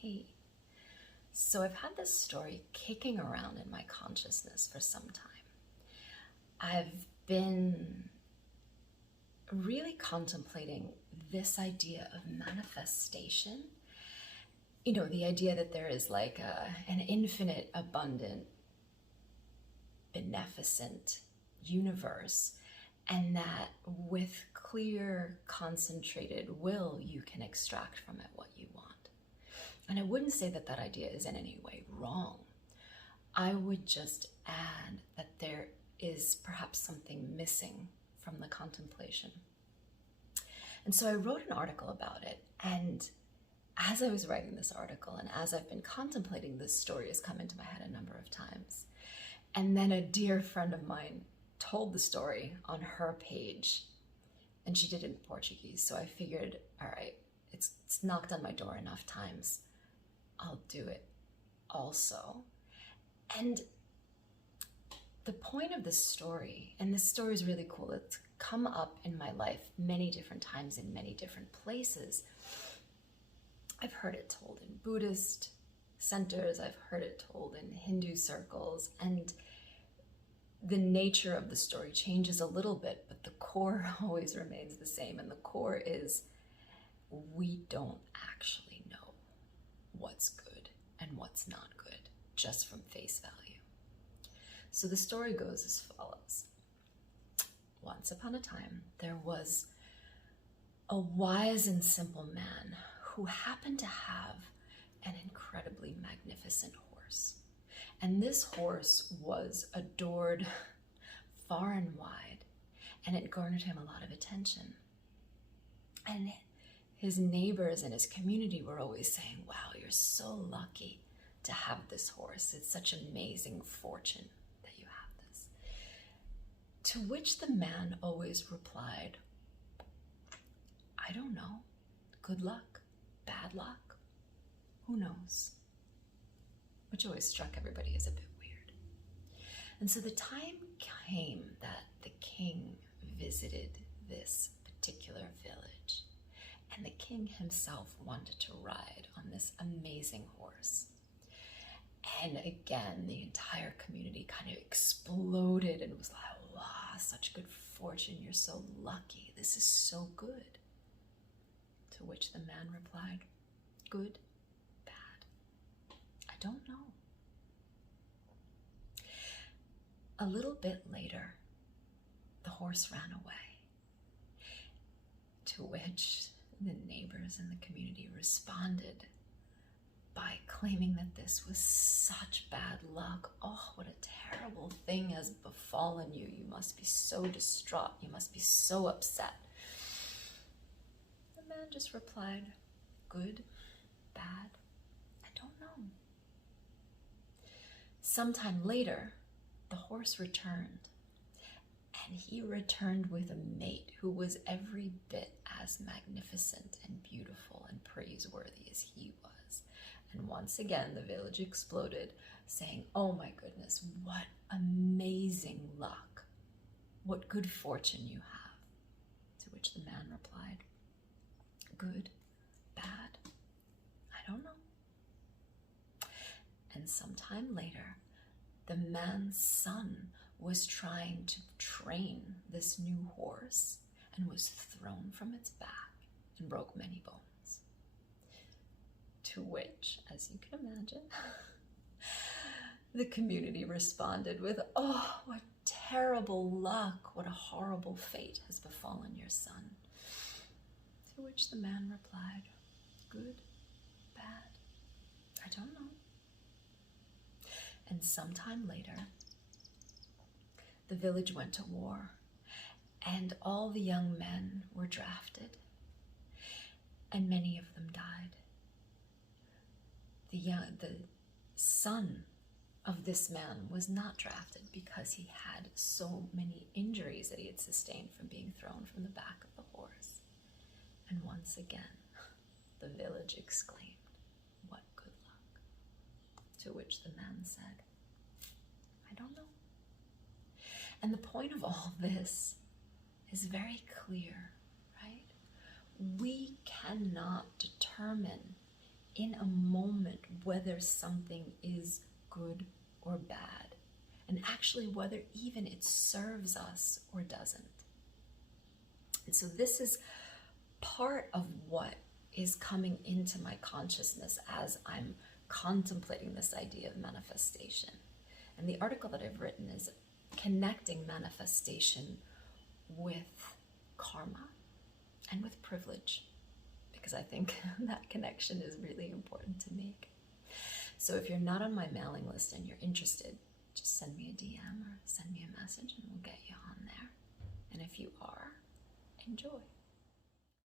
Hey. So I've had this story kicking around in my consciousness for some time. I've been really contemplating this idea of manifestation. You know, the idea that there is like an infinite, abundant, beneficent universe, and that with clear, concentrated will, you can extract from it what you want. And I wouldn't say that that idea is in any way wrong. I would just add that there is perhaps something missing from the contemplation. And so I wrote an article about it, and as I was writing this article and as I've been contemplating, this story has come into my head a number of times. And then a dear friend of mine told the story on her page, and she did it in Portuguese. So I figured, all right, it's knocked on my door enough times. I'll do it also. And the point of this story, and this story is really cool, it's come up in my life many different times in many different places. I've heard it told in Buddhist centers, I've heard it told in Hindu circles, and the nature of the story changes a little bit, but the core always remains the same. And the core is, we don't actually know what's good and what's not good just from face value. So the story goes as follows. Once upon a time, there was a wise and simple man who happened to have an incredibly magnificent horse. And this horse was adored far and wide, and it garnered him a lot of attention. And his neighbors and his community were always saying, wow, you're so lucky to have this horse. It's such amazing fortune that you have this. To which the man always replied, I don't know. Good luck, bad luck, who knows? Which always struck everybody as a bit weird. And so the time came that the king visited this particular village, and the king himself wanted to ride on this amazing horse. And again, the entire community kind of exploded and was like, wow, such good fortune, you're so lucky, this is so good. To which the man replied, good, bad, I don't know. A little bit later, the horse ran away, to which the neighbors and the community responded by claiming that this was such bad luck. Oh, what a terrible thing has befallen you. You must be so distraught. You must be so upset. The man just replied, good, bad, I don't know. Sometime later, the horse returned, and he returned with a mate who was every bit as magnificent and beautiful and praiseworthy as he was. And once again, the village exploded, saying, oh my goodness, what amazing luck. What good fortune you have. To which the man replied, good, bad, I don't know. And sometime later, the man's son was trying to train this new horse and was thrown from its back and broke many bones. To which, as you can imagine, the community responded with, oh, what terrible luck, what a horrible fate has befallen your son. To which the man replied, good, bad, I don't know. And sometime later, the village went to war, and all the young men were drafted, and many of them died. The son of this man was not drafted because he had so many injuries that he had sustained from being thrown from the back of the horse. And once again, the village exclaimed, what good luck. To which the man said, I don't know. And the point of all this is very clear, right? We cannot determine in a moment whether something is good or bad, and actually whether even it serves us or doesn't. And so this is part of what is coming into my consciousness as I'm contemplating this idea of manifestation. And the article that I've written is connecting manifestation with karma and with privilege, because I think that connection is really important to make. So if you're not on my mailing list and you're interested, just send me a DM or send me a message and we'll get you on there. And if you are, enjoy.